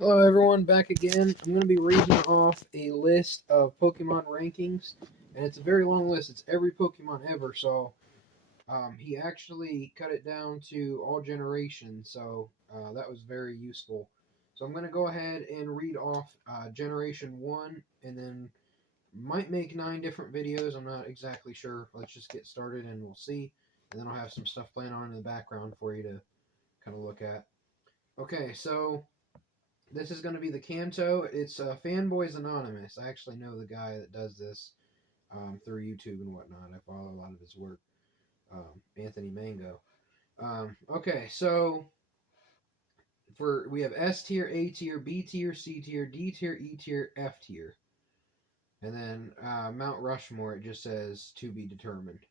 Hello everyone, back again. I'm going to be reading off a list of Pokemon rankings, and it's a very long list. It's every Pokemon ever, so he actually cut it down to all generations, so that was very useful. So I'm going to go ahead and read off Generation 1, and then might make 9 different videos. I'm not exactly sure. Let's just get started and we'll see. And then I'll have some stuff planned on in the background for you to kind of look at. Okay, so this is going to be the Kanto. It's Fanboys Anonymous. I actually know the guy that does this through YouTube and whatnot. I follow a lot of his work. Anthony Mango. Okay, so we have S tier, A tier, B tier, C tier, D tier, E tier, F tier, and then Mount Rushmore. It just says to be determined.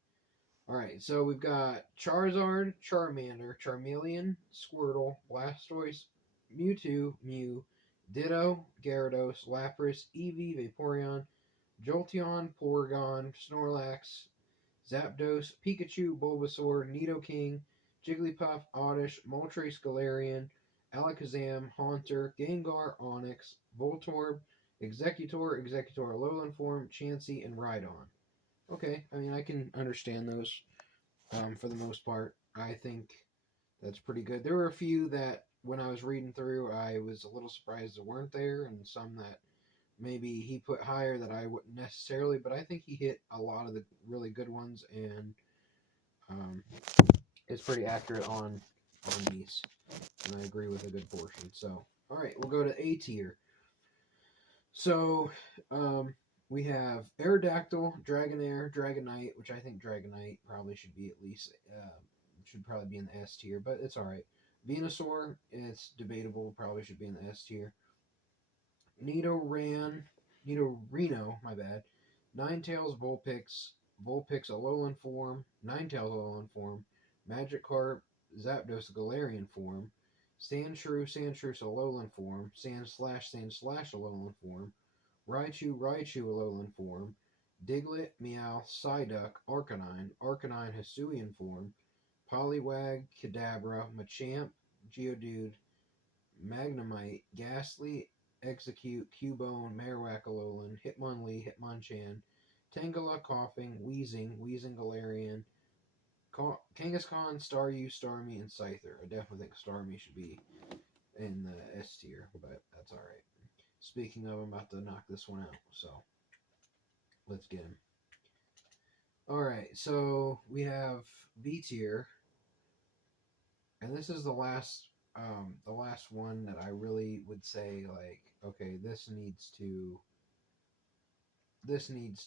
All right, so we've got Charizard, Charmander, Charmeleon, Squirtle, Blastoise, Mewtwo, Mew, Ditto, Gyarados, Lapras, Eevee, Vaporeon, Jolteon, Porygon, Snorlax, Zapdos, Pikachu, Bulbasaur, Nidoking, Jigglypuff, Oddish, Moltres, Galarian, Alakazam, Haunter, Gengar, Onix, Voltorb, Executor, Alolan Form, Chansey, and Rhydon. Okay, I mean, I can understand those for the most part. I think that's pretty good. There were a few that, when I was reading through, I was a little surprised that weren't there, and some that maybe he put higher that I wouldn't necessarily, but I think he hit a lot of the really good ones, and um, it's pretty accurate on these, and I agree with a good portion. So, all right, we'll go to A tier. So, we have Aerodactyl, Dragonair, Dragonite, which I think Dragonite probably should be at least, should probably be in the S tier, but it's alright. Venusaur, it's debatable, probably should be in the S tier. Nidorino, my bad. Ninetales, Vulpix Alolan form, Ninetales Alolan form, Magikarp, Zapdos Galarian form, Sandshrew Alolan form, Sandslash Alolan form, Raichu Alolan form, Diglett, Meowth, Psyduck, Arcanine Hisuian form, Poliwag, Kadabra, Machamp, Geodude, Magnemite, Ghastly, Execute, Cubone, Marowak Alolan, Hitmonlee, Hitmonchan, Tangela, Coughing, Wheezing Galarian, Kangaskhan, Staryu, Starmie, and Scyther. I definitely think Starmie should be in the S tier, but that's alright. Speaking of, I'm about to knock this one out, so let's get him. Alright, so we have B tier, and this is the last one that I really would say, like, okay, this needs to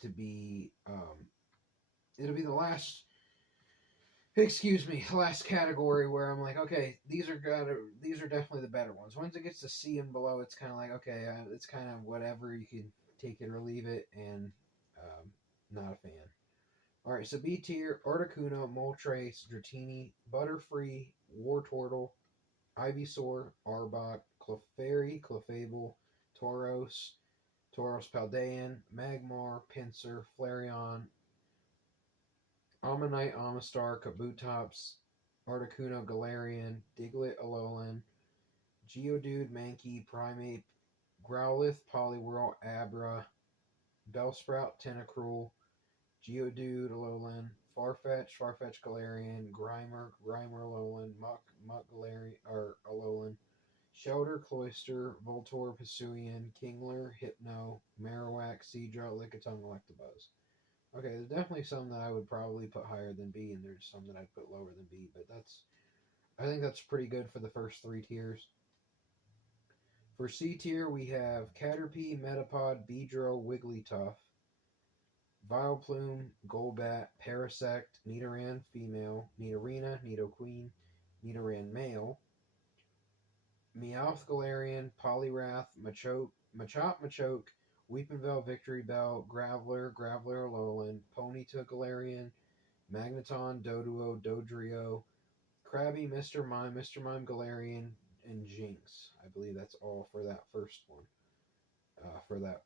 be it'll be the last last category where I'm like, okay, these are definitely the better ones. Once it gets to C and below, it's kind of like, okay, it's kind of whatever, you can take it or leave it, and not a fan. All right, so B tier: Articuno, Moltres, Dratini, Butterfree, Wartortle, Ivysaur, Arbok, Clefairy, Clefable, Tauros, Paldean, Magmar, Pinsir, Flareon, Ammonite, Amistar, Kabutops, Articuno, Galarian, Diglett, Alolan, Geodude, Mankey, Primeape, Growlithe, Poliwhirl, Abra, Bellsprout, Tentacruel, Geodude, Alolan, Farfetch, Galarian, Grimer, Alolan, Muck, Galarian, or Alolan, Shelter, Cloyster, Voltorb, Hisuian, Kingler, Hypno, Marowak, Seadra, Lickitung, Electabuzz. Okay, there's definitely some that I would probably put higher than B, and there's some that I'd put lower than B, but I think that's pretty good for the first 3 tiers. For C tier, we have Caterpie, Metapod, Beedrill, Wigglytuff, Vileplume, Golbat, Parasect, Nidoran female, Nidorina, Nidoqueen, Nidoran male, Meowth, Galarian, Poliwrath, Machop, Weepinbell, Victory Bell, Graveler, Alolan, Ponyta, Galarian, Magneton, Doduo, Dodrio, Krabby, Mr. Mime, Galarian, and Jinx. I believe that's all for that first one. For that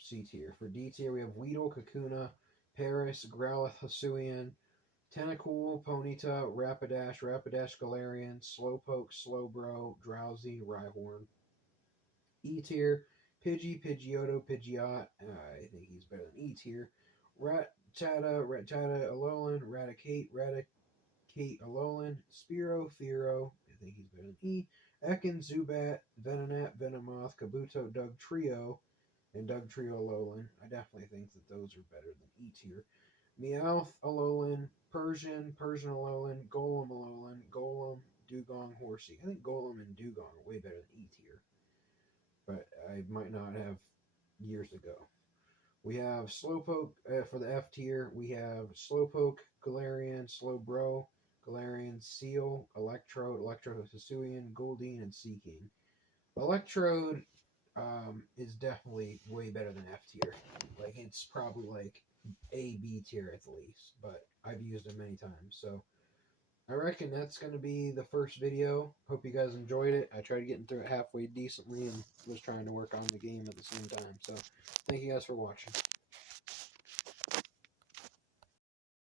C tier. For D tier, we have Weedle, Kakuna, Paris, Growlithe, Hisuian, Tentacool, Ponyta, Rapidash, Galarian, Slowpoke, Slowbro, Drowsy, Rhyhorn. E tier. Pidgey, Pidgeotto, Pidgeot. I think he's better than E tier. Rattata, Alolan, Raticate, Alolan, Spearow, Fearow. I think he's better than E. Ekans, Zubat, Venonat, Venomoth, Kabuto, Dugtrio, and Dugtrio Alolan. I definitely think that those are better than E tier. Meowth, Alolan, Persian, Alolan, Golem, Dugong, Horsey. I think Golem and Dugong are way better than E tier, but I might not have years ago. We have Slowpoke for the F tier. We have Slowpoke, Galarian, Slowbro, Galarian, Seal, Electrode, Hisuian, Goldeen, and Seaking. Electrode is definitely way better than F tier. Like, it's probably like A, B tier at the least, but I've used it many times. So I reckon that's going to be the first video. Hope you guys enjoyed it. I tried getting through it halfway decently and was trying to work on the game at the same time. So thank you guys for watching.